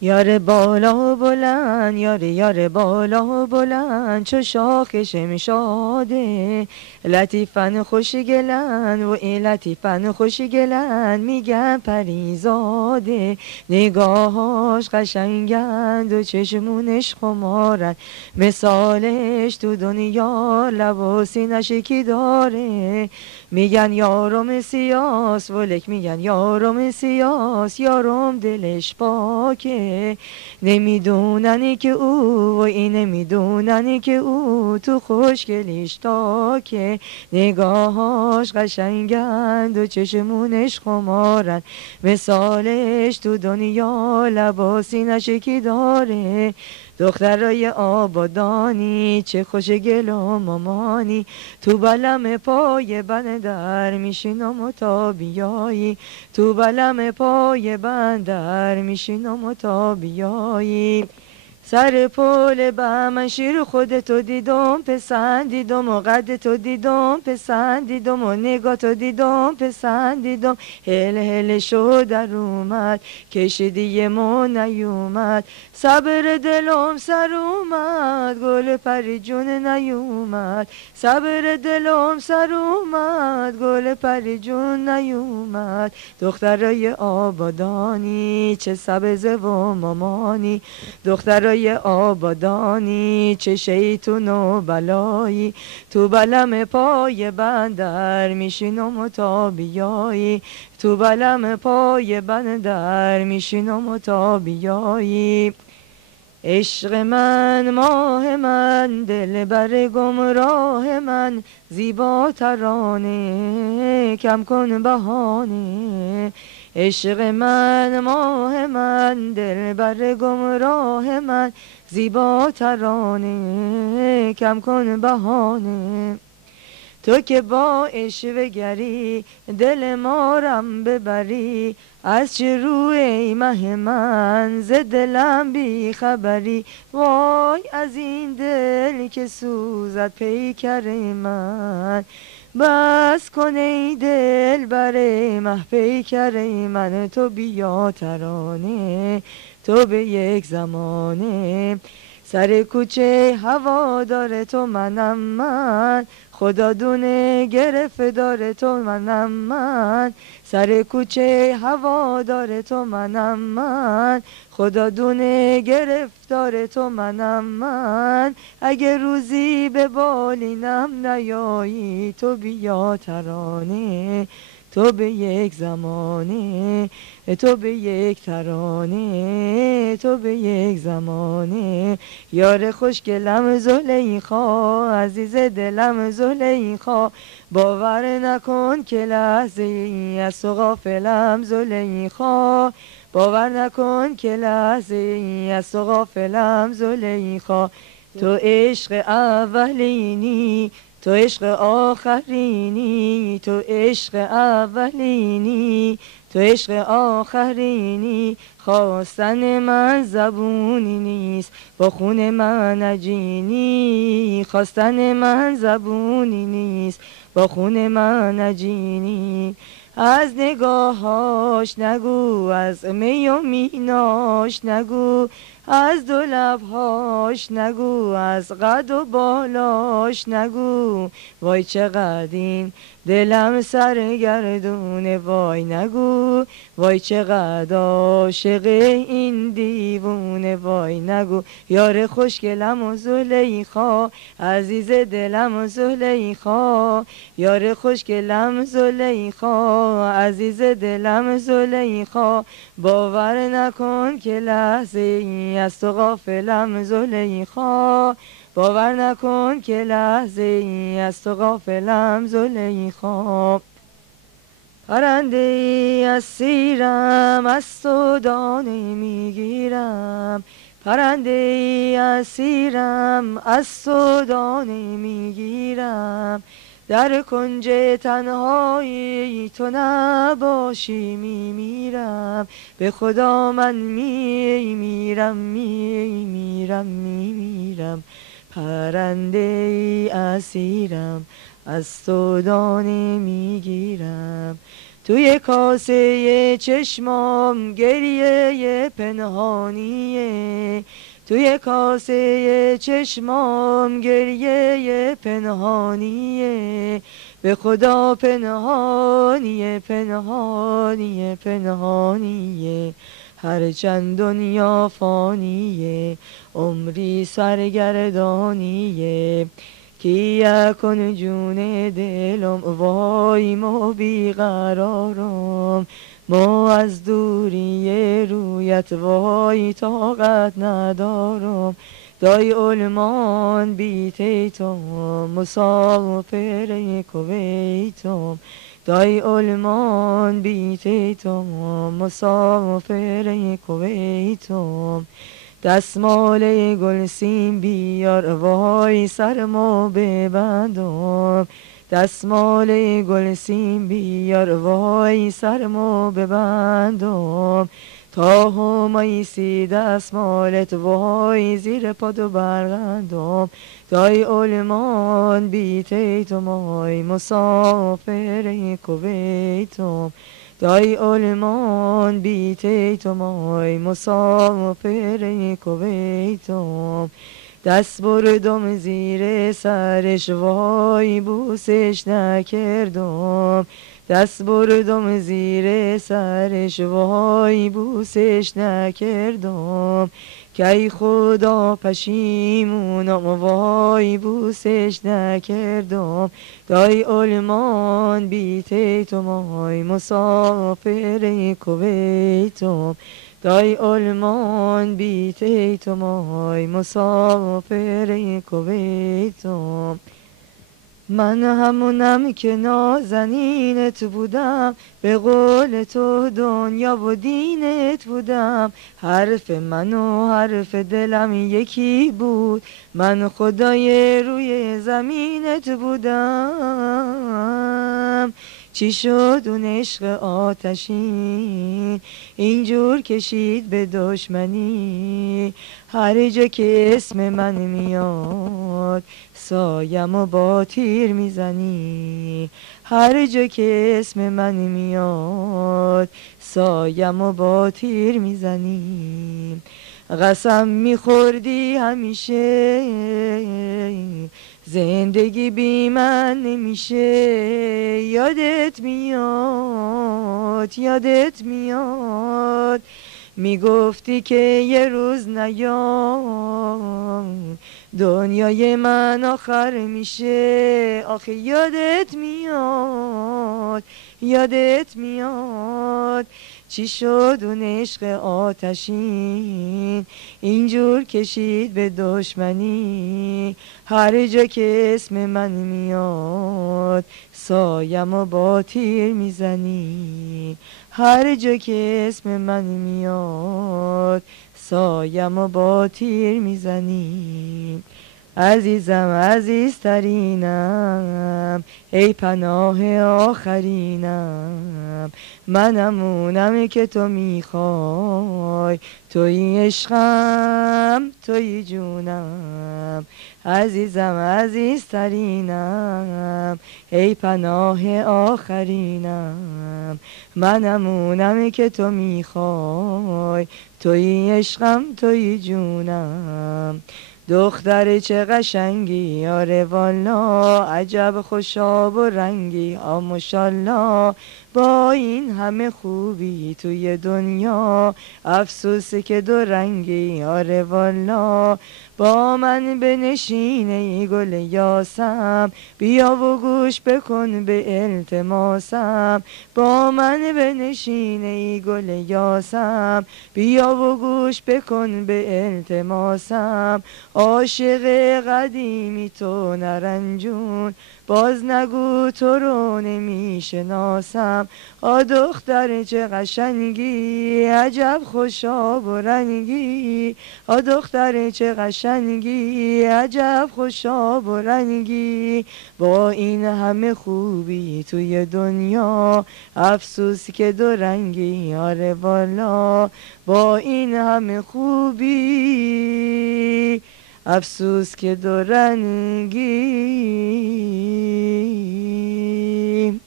یار بالا بلند، یار بالا بلند، چو شاخ شمشاده. لطیفن خوش گلن و این لطیفن خوش گلن، میگن پریزاده. نگاهاش قشنگند و چشمونش خمارن، مثالش تو دنیا لب و سینش یکی داره. میگن یارم سیاس ولک، میگن یارم سیاس، یارم دلش پاکه. نمیدوننی که او و این نمیدوننی که او تو خوشگلیش تاکه. نگاهاش قشنگند و چشمونش خمارن، مثالش تو دنیا لب و سینش یکی داره. دخترای آبادانی چه خوش گل و مامانی، تو بلم پای بندر میشینم و تا بیایی. تو بلم پای بندر میشینم و تا بیایی. سر پل بهمن شیر خودتو دیدم پسندیدم و قدتو دیدم پسندیدم و نگاتو دیدم پسندیدم. هل هل شو در اومد کشیدی ما نیومد، صبر دلم سر اومد گل پری جون نیومد. صبر دلم سر اومد گل پری جون نیومد. دخترای آبادانی چه سبز و مامانی، دخترای آبادانی چه شیطون و بلایی. تو بلم پای بندر میشینم و تا بیایی. تو بلم پای بندر میشینم و تا بیایی. عشق من ماه من دلبر گمراه من، زیبا ترانه کم کن بهانه. عشق من ماه من دلبر گمراه من، زیبا ترانه کم کن بهانه. تو که با عشوه گری دل مارم ببری، از چه رو ای مه من ز دلم بی خبری. وای از این دل که سوزد پیکر من، بس کن ای دل بر مه پیکر من. تو بیا ترانه تو به یک زمانه، سر کوچه هوا داره تو منم من. خدا دونه گرفت داره تو منم من. سر کوچه هوا داره تو منم من. خدا دونه گرفتار تو منم من. اگه روزی به بالینم نیایی، تو بیا ترانه تو به یک زمانه. تو به یک ترانه تو به یک زمانه. یار خوشگلم زلیخا، عزیز دلم زلیخا، باور نکن که لحظه ای از تو غافلم زلیخا. باور نکن که لحظه ای از تو غافلم زلیخا. تو عشق اولینی تو عشق آخرینی، تو عشق اولینی تو عشق آخرینی. خواستن من زبونی نیست با خون من نجینی. خواستن من زبونی نیست با خون من نجینی. از نگاهاش نگو از می و میناش نگو، از دو لبهاش نگو از قد و بالاش نگو. وای چقدر این دلم سرگردونه وای نگو. وای چقدر عاشق این دیوونه وای نگو. یار خوشگلم و زلیخا، عزیز دلم و زلیخا. یار خوشگلم زلیخا، عزیز دلم زلیخا. باور نکن که لحظه ای از تو غافلم زلیخا. باور نکن که لحظه ای از تو غافلم زلیخا. پرنده ای اسیرم از تو دانه میگیرم، پرنده ای اسیرم از تو دانه میگیرم. در کنج تنهایی تو نباشی میمیرم، به خدا من میمیرم میمیرم میمیرم. پرنده ای اسیرم از تو دانه میگیرم. توی کاسه چشمام گریه پنهانیه، توی کاسه چشمام گریه پنهانیه، به خدا پنهانیه پنهانیه پنهانیه، هرچند دنیا فانیه عمری سرگردانیه. کیا کن جون دلم وای ما بیقرارم، ما از دوری رویت وای طاقت ندارم. دای علمان بیتیتم مسافر کویتم، دای علمان بیتیتم مسافر کویتم. دستمال گلسیم بیار وای سرمو ببندم، دستمال گلسیم بیار وای سرمو ببندم. تا همایسی دستمالت وای زیر پادو برگندم. دای علمان بیتیتم وای مسافر کویتم، دای علمان بیتیتم وای مسافر کویتم. دست بردم زیر سرش وای بوسش نکردم، دست بردم زیر سرش وای بوسش نکردم. کی خدا پشیمونم وای بوسش نکردم. دای علمان بیتیتم وای مسافر کویتم، دای علمان بیتیتم وای مسافر کویتم. من همونم که نازنینت بودم، به قول تو دنیا و دینت بودم. حرف من و حرف دلم یکی بود، من خدای روی زمینت بودم. چی شد اون عشق آتشین اینجور کشید به دشمنی؟ هر جا که اسم من میاد سایم و با تیر میزنی، هر جا که اسم من میاد سایم و با تیر میزنی. قسم میخوردی همیشه زندگی بی من نمیشه، یادت میاد یادت میاد، میگفتی که یه روز نیام دنیای من آخر میشه. آخه یادت میاد یادت میاد، چی شد اون عشق آتشین اینجور کشید به دشمنی؟ هر جا که اسم من میاد سایم و با تیر میزنی، هر جا که اسم من میاد سایم و با تیر میزنی. عزیزم عزیزترینم ای پناه آخرینم، منمونم که تو میخوای، توی عشقم توی جونم. عزیزم عزیزترینم ای پناه آخرینم، منمونم که تو میخوای، توی عشقم توی جونم. دختر چه قشنگی آره والا، عجب خوشاب و رنگی ماشالله. با این همه خوبی توی دنیا افسوس که دو رنگی آره والا. با من بنشین ای گل یاسم، بیا و گوش بکن به التماسم. با من بنشین ای گل یاسم، بیا و گوش بکن به التماسم. عاشق قدیمی تو نرنجون، باز نگو تو رو نمیشناسم. دختر چه قشنگی عجب خوشاب و رنگی، دختر چه قشنگی عجب خوشاب و رنگی. با این همه خوبی توی دنیا افسوس که دو رنگی آره والا. با این همه خوبی افسوس که دو رنگی.